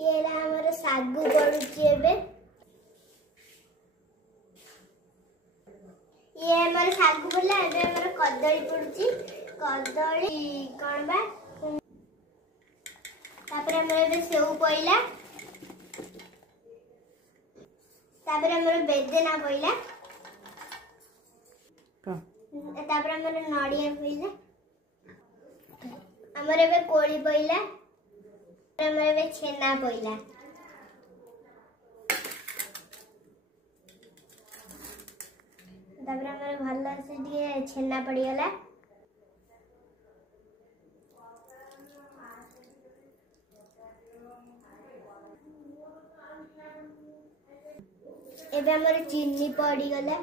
ये हमर सागु पड़ुची एबे ये हमर सागु पड़ला एबे हमर कदली पड़ुची कदली कोन बा तापर हमर एबे सेव पइला तापर हमर बेदना पइला तापर हमर नडिया पइला हमर एबे कोली पइला हमर एबे छेना पइला तापर हमर भल्ला से दिए छेना पड़ी गला एबे हमर चीनी पड़ी गला